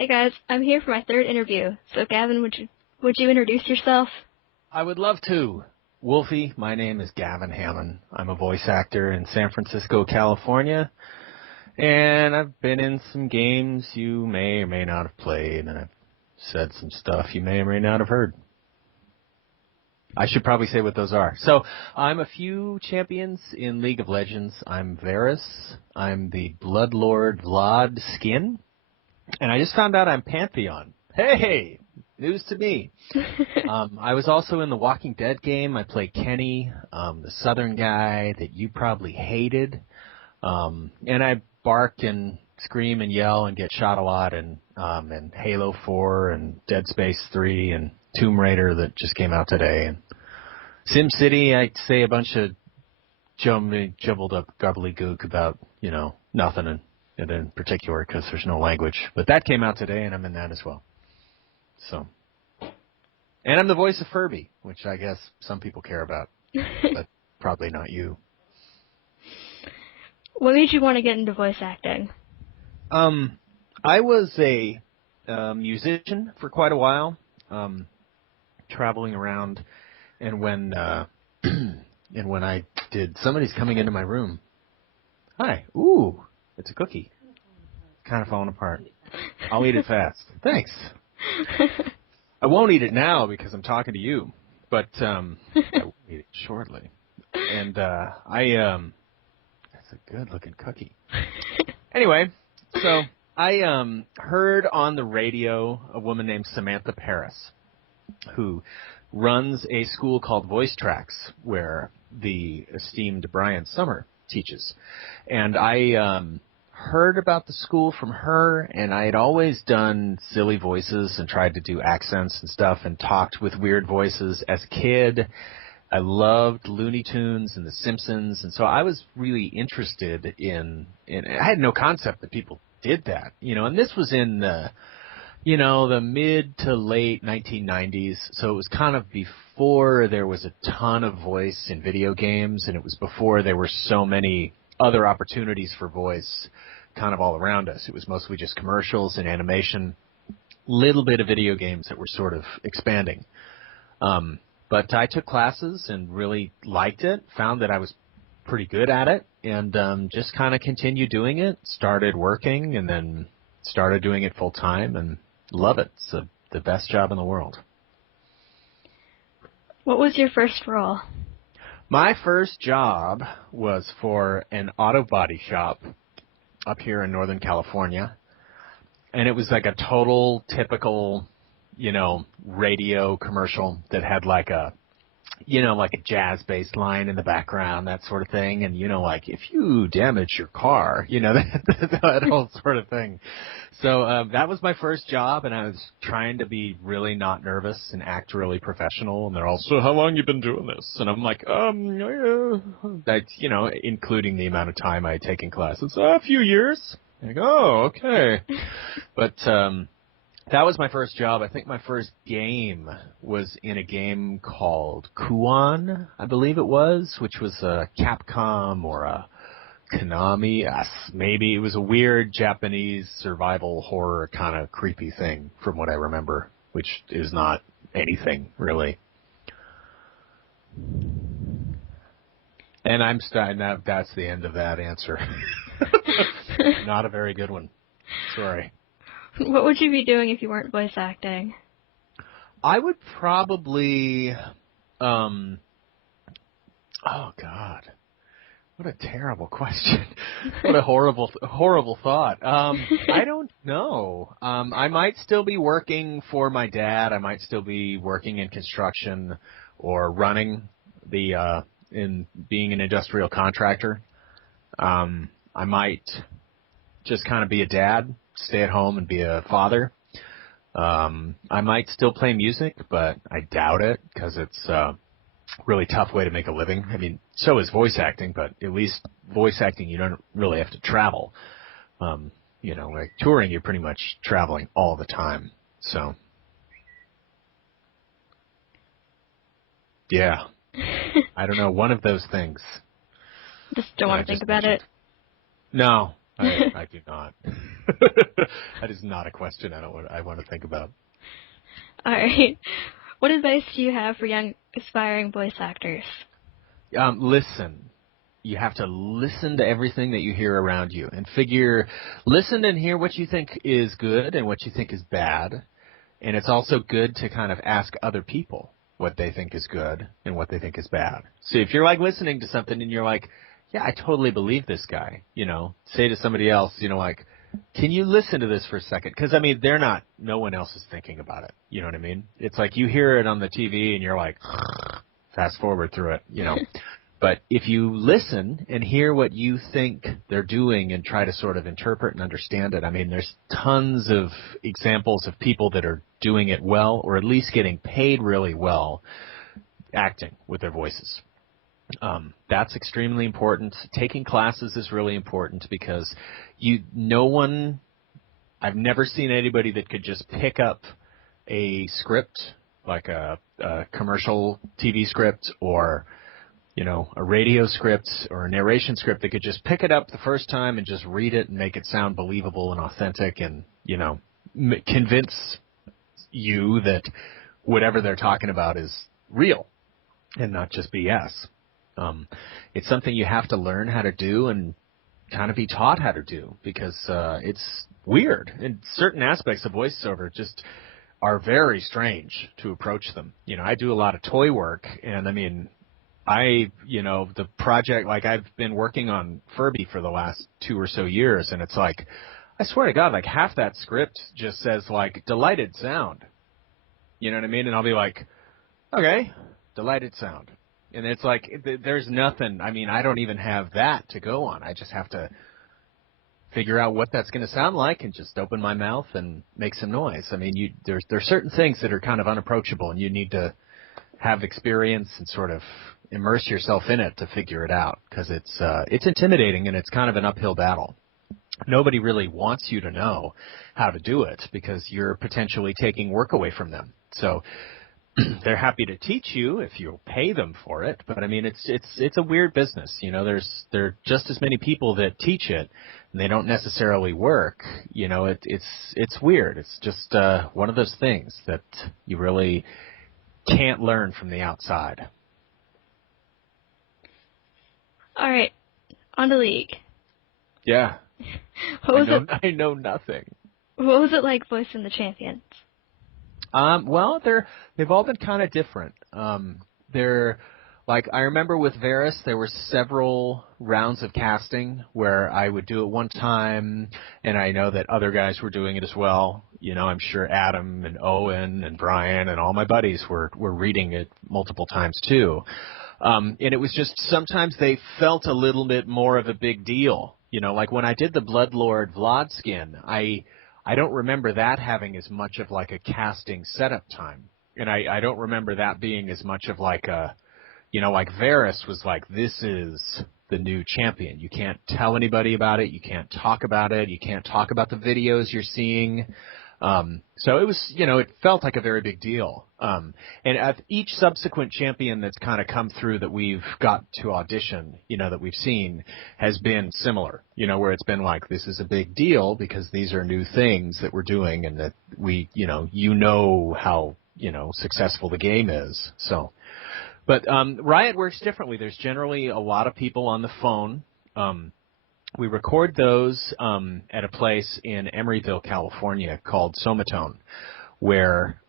Hey guys, I'm here for my third interview. So Gavin, would you introduce yourself? I would love to. Wulfie, my name is Gavin Hammon. I'm a voice actor in San Francisco, California. And I've been in some games you may or may not have played, and I've said some stuff you may or may not have heard. I should probably say what those are. So, I'm a few champions in League of Legends. I'm Varus. I'm the Bloodlord Vlad skin. And I just found out I'm Pantheon. Hey! News to me. I was also in the Walking Dead game. I played Kenny, the southern guy that you probably hated. And I bark and scream and yell and get shot a lot in Halo 4 and Dead Space 3 and Tomb Raider that just came out today. And SimCity, I say a bunch of jumbled up gobbledygook about, nothing in particular because there's no language. But that came out today, and I'm in that as well. So, and I'm the voice of Furby, which I guess some people care about, but probably not you. What made you want to get into voice acting? I was a musician for quite a while, traveling around, and when I did, somebody's coming into my room. Hi, ooh, it's a cookie. Kind of falling apart. I'll eat it fast. Thanks. I won't eat it now because I'm talking to you, but I will eat it shortly. And that's a good-looking cookie. Anyway, so I heard on the radio a woman named Samantha Paris, who runs a school called Voice Tracks, where the esteemed Brian Summer teaches. And I heard about the school from her, and I had always done silly voices and tried to do accents and stuff and talked with weird voices as a kid. I loved Looney Tunes and The Simpsons, and so I was really interested in I had no concept that people did that, and this was in the mid to late 1990s, so it was kind of before there was a ton of voice in video games, and it was before there were so many other opportunities for voice kind of all around us. It was mostly just commercials and animation, little bit of video games that were sort of expanding. But I took classes and really liked it, found that I was pretty good at it, and just kind of continued doing it, started working, and then started doing it full time, and love it. It's the best job in the world. What was your first role? My first job was for an auto body shop up here in Northern California, and it was like a total typical, radio commercial that had like a jazz bass line in the background, that sort of thing, and if you damage your car, that whole sort of thing. So that was my first job, and I was trying to be really not nervous and act really professional. And they're all, so how long you been doing this? And I'm like, that's including the amount of time I had taken classes, a few years. I go, oh, okay, but that was my first job. I think my first game was in a game called Kuon, I believe it was, which was a Capcom or a Konami. Maybe it was a weird Japanese survival horror kind of creepy thing from what I remember, which is not anything, really. And that's the end of that answer. Not a very good one. Sorry. What would you be doing if you weren't voice acting? I would probably, oh God, what a terrible question. What a horrible thought. I don't know. I might still be working for my dad. I might still be working in construction or running in being an industrial contractor. I might just kind of be a dad, stay at home and be a father. I might still play music, but I doubt it because it's a really tough way to make a living. I mean, so is voice acting, but at least voice acting, you don't really have to travel. Like touring, you're pretty much traveling all the time. So, yeah. I don't know, one of those things. Just don't want to think about it? No, I do not. That is not a question I want to think about. All right. What advice do you have for young aspiring voice actors? Listen. You have to listen to everything that you hear around you and listen and hear what you think is good and what you think is bad. And it's also good to kind of ask other people what they think is good and what they think is bad. So if you're like listening to something and you're like, yeah, I totally believe this guy, say to somebody else, like, can you listen to this for a second? Because, no one else is thinking about it. You know what I mean? It's like you hear it on the TV and you're like, fast forward through it, But if you listen and hear what you think they're doing and try to sort of interpret and understand it, there's tons of examples of people that are doing it well or at least getting paid really well acting with their voices. That's extremely important. Taking classes is really important because I've never seen anybody that could just pick up a script, like a commercial TV script or a radio script or a narration script, that could just pick it up the first time and just read it and make it sound believable and authentic and, convince you that whatever they're talking about is real and not just BS. It's something you have to learn how to do and kind of be taught how to do because it's weird. And certain aspects of voiceover just are very strange to approach them. I do a lot of toy work, and the project, like I've been working on Furby for the last 2 or so years, and it's like, I swear to God, like half that script just says like delighted sound. You know what I mean? And I'll be like, okay, delighted sound. And it's like, there's nothing, I don't even have that to go on. I just have to figure out what that's going to sound like and just open my mouth and make some noise. There's certain things that are kind of unapproachable, and you need to have experience and sort of immerse yourself in it to figure it out because it's intimidating and it's kind of an uphill battle. Nobody really wants you to know how to do it because you're potentially taking work away from them. So they're happy to teach you if you'll pay them for it, but it's a weird business. There are just as many people that teach it, and they don't necessarily work. It's weird. It's just one of those things that you really can't learn from the outside. All right, on to League. Yeah. I know nothing. What was it like voicing the champions? Well, they've all been kind of different. They're like, I remember with Varys, there were several rounds of casting where I would do it one time, and I know that other guys were doing it as well. I'm sure Adam and Owen and Brian and all my buddies were reading it multiple times too. And it was just sometimes they felt a little bit more of a big deal. Like when I did the Bloodlord Vlad skin, I don't remember that having as much of like a casting setup time. And I don't remember that being as much of like a, like Varys was like, this is the new champion. You can't tell anybody about it. You can't talk about it. You can't talk about the videos you're seeing. So it was, it felt like a very big deal. And at each subsequent champion that's kind of come through that we've got to audition, that we've seen has been similar, where it's been like, this is a big deal because these are new things that we're doing and that we, how, successful the game is. So, but, Riot works differently. There's generally a lot of people on the phone. We record those at a place in Emeryville, California called Somatone, where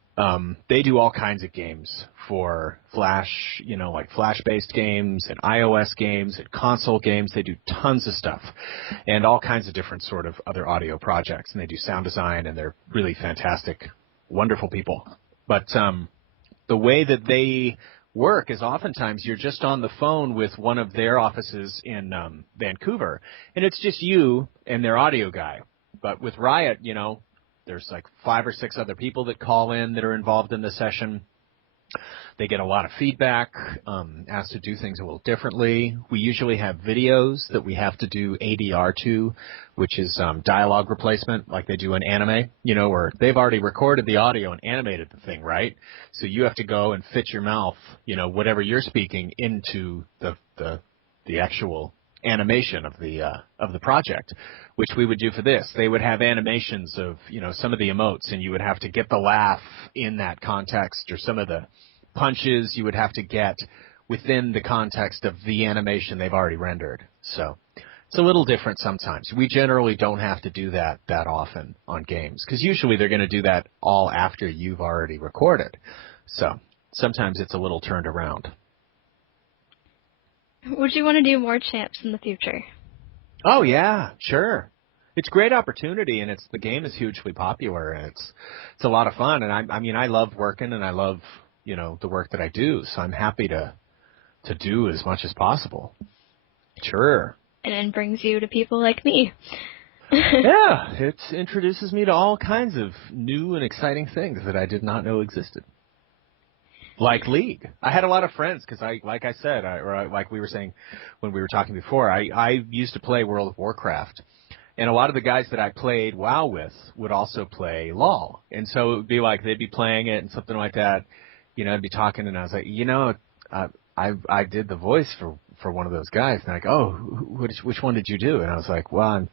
they do all kinds of games for Flash, like Flash-based games and iOS games and console games. They do tons of stuff and all kinds of different sort of other audio projects. And they do sound design, and they're really fantastic, wonderful people. But the way that they work is oftentimes you're just on the phone with one of their offices in Vancouver, and it's just you and their audio guy. But with Riot, there's like 5 or 6 other people that call in that are involved in the session. They get a lot of feedback, asked to do things a little differently. We usually have videos that we have to do ADR to, which is dialogue replacement, like they do in anime, where they've already recorded the audio and animated the thing, right? So you have to go and fit your mouth, whatever you're speaking into the actual animation of the project, which we would do for this. They would have animations of, some of the emotes, and you would have to get the laugh in that context, or some of the punches you would have to get within the context of the animation they've already rendered. So it's a little different sometimes. We generally don't have to do that often on games, because usually they're going to do that all after you've already recorded. So sometimes it's a little turned around. Would you want to do more champs in the future? Oh, yeah, sure. It's a great opportunity, and the game is hugely popular, and it's a lot of fun. And I love working, and I love, the work that I do, so I'm happy to do as much as possible. Sure. And it brings you to people like me. Yeah, it introduces me to all kinds of new and exciting things that I did not know existed. Like League. I had a lot of friends because like I said, like we were saying when we were talking before, I used to play World of Warcraft. And a lot of the guys that I played WoW with would also play LOL. And so it would be like they'd be playing it and something like that. I'd be talking, and I was like, I did the voice for one of those guys. And like, oh, which one did you do? And I was like, well,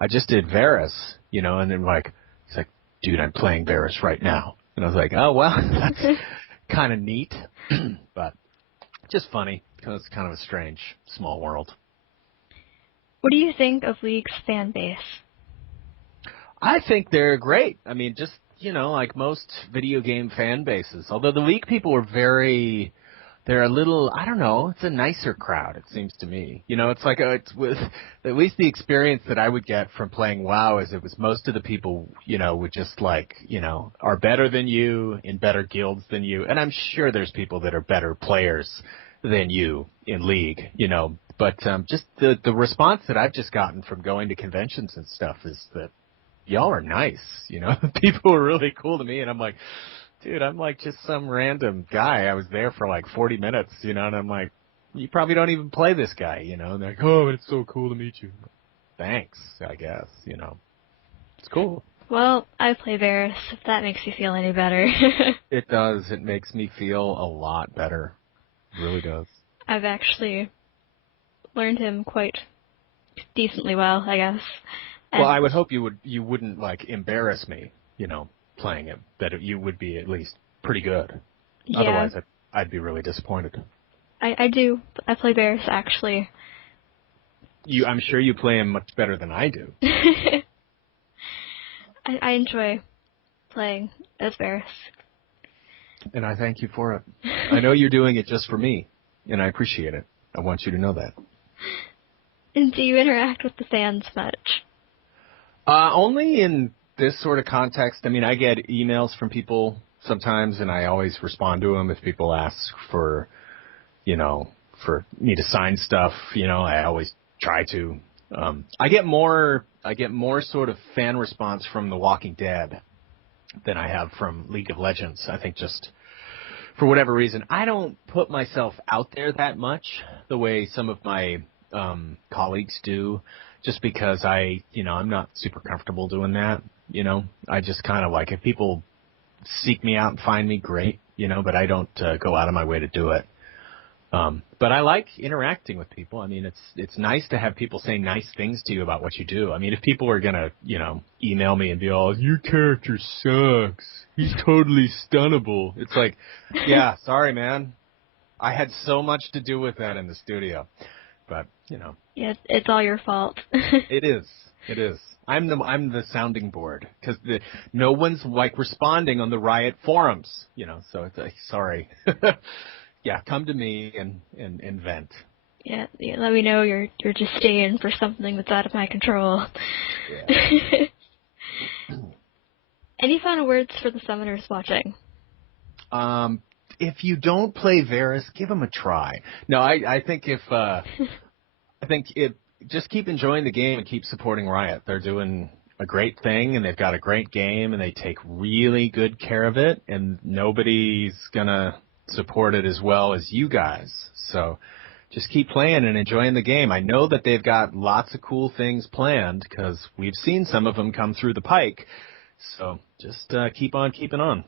I just did Varys, and then he's like, dude, I'm playing Varys right now. And I was like, oh, well, that's kind of neat, but just funny because it's kind of a strange, small world. What do you think of League's fan base? I think they're great. I mean, just, like most video game fan bases, although the League people are they're a little, I don't know, it's a nicer crowd, it seems to me. It's like, it's with, at least the experience that I would get from playing WoW is it was most of the people, would just are better than you, in better guilds than you. And I'm sure there's people that are better players than you in League, but just the response that I've just gotten from going to conventions and stuff is that y'all are nice, people are really cool to me, and I'm like, dude, I'm like just some random guy. I was there for like 40 minutes, and I'm like, you probably don't even play this guy, and they're like, oh, it's so cool to meet you. Thanks, I guess, It's cool. Well, I play Varys, if that makes you feel any better. It does. It makes me feel a lot better. It really does. I've actually learned him quite decently well, I guess. Well, I would hope you wouldn't embarrass me, playing him. That you would be at least pretty good. Yeah. Otherwise, I'd be really disappointed. I do. I play Varys, actually. I'm sure you play him much better than I do. I enjoy playing as Varys. And I thank you for it. I know you're doing it just for me, and I appreciate it. I want you to know that. And do you interact with the fans much? Only in this sort of context. I mean, I get emails from people sometimes, and I always respond to them if people ask for me to sign stuff. I always try to. I get more sort of fan response from The Walking Dead than I have from League of Legends. I think just for whatever reason, I don't put myself out there that much the way some of my colleagues do, just because I'm not super comfortable doing that. I just kind of if people seek me out and find me, great, but I don't go out of my way to do it. But I like interacting with people. I mean, it's nice to have people say nice things to you about what you do. I mean, if people are gonna, email me and be all, your character sucks, he's totally stunnable. It's like, yeah, sorry, man. I had so much to do with that in the studio. But, Yeah, it's all your fault. It is. I'm the sounding board because no one's responding on the Riot forums, so it's like, sorry. Yeah, come to me and vent. Yeah, let me know you're just staying for something that's out of my control. Yeah. Any final words for the summoners watching? If you don't play Varys, give him a try. No, I think just keep enjoying the game and keep supporting Riot. They're doing a great thing, and they've got a great game, and they take really good care of it, and nobody's gonna support it as well as you guys. So just keep playing and enjoying the game. I know that they've got lots of cool things planned because we've seen some of them come through the pike. So just keep on keeping on.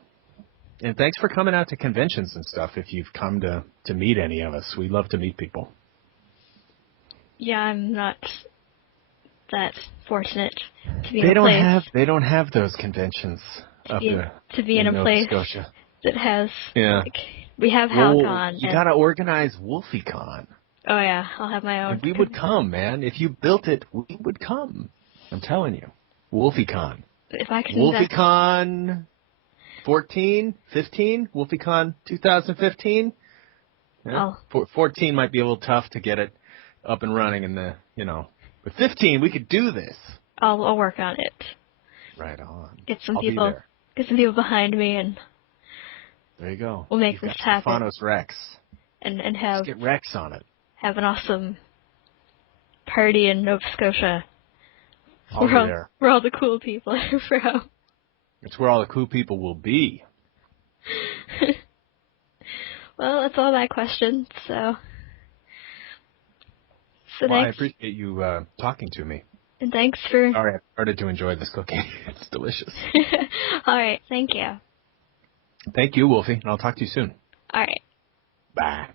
And thanks for coming out to conventions and stuff if you've come to meet any of us. We love to meet people. Yeah, I'm not that fortunate to be They in a don't place have those conventions up there to be in a in Nova place Scotia. that has Yeah. like we have Well, HalCon you and gotta organize Wulfie-Con. oh yeah, I'll have my own. And we would come, man. If you built it, we would come. I'm telling you. Wulfie-Con. If I can Wulfie-Con 14, 15? Wulfie-Con 2015? Yeah. 14 might be a little tough to get it up and running in the, But 15, we could do this. I'll work on it. Right on. Get some I'll people be there. Get some people behind me and There you go. we'll make You've this got happen. StephanosRex. And Just have get Rex on it. an awesome party in Nova Scotia. I'll be there. Where all the cool people are from. It's where all the cool people will be. Well, that's all my questions, so Well, I thanks. appreciate you talking to me. And thanks for... Sorry, I started to enjoy this cookie. It's delicious. Alright, thank you. Thank you, Wolfie, and I'll talk to you soon. Alright. Bye.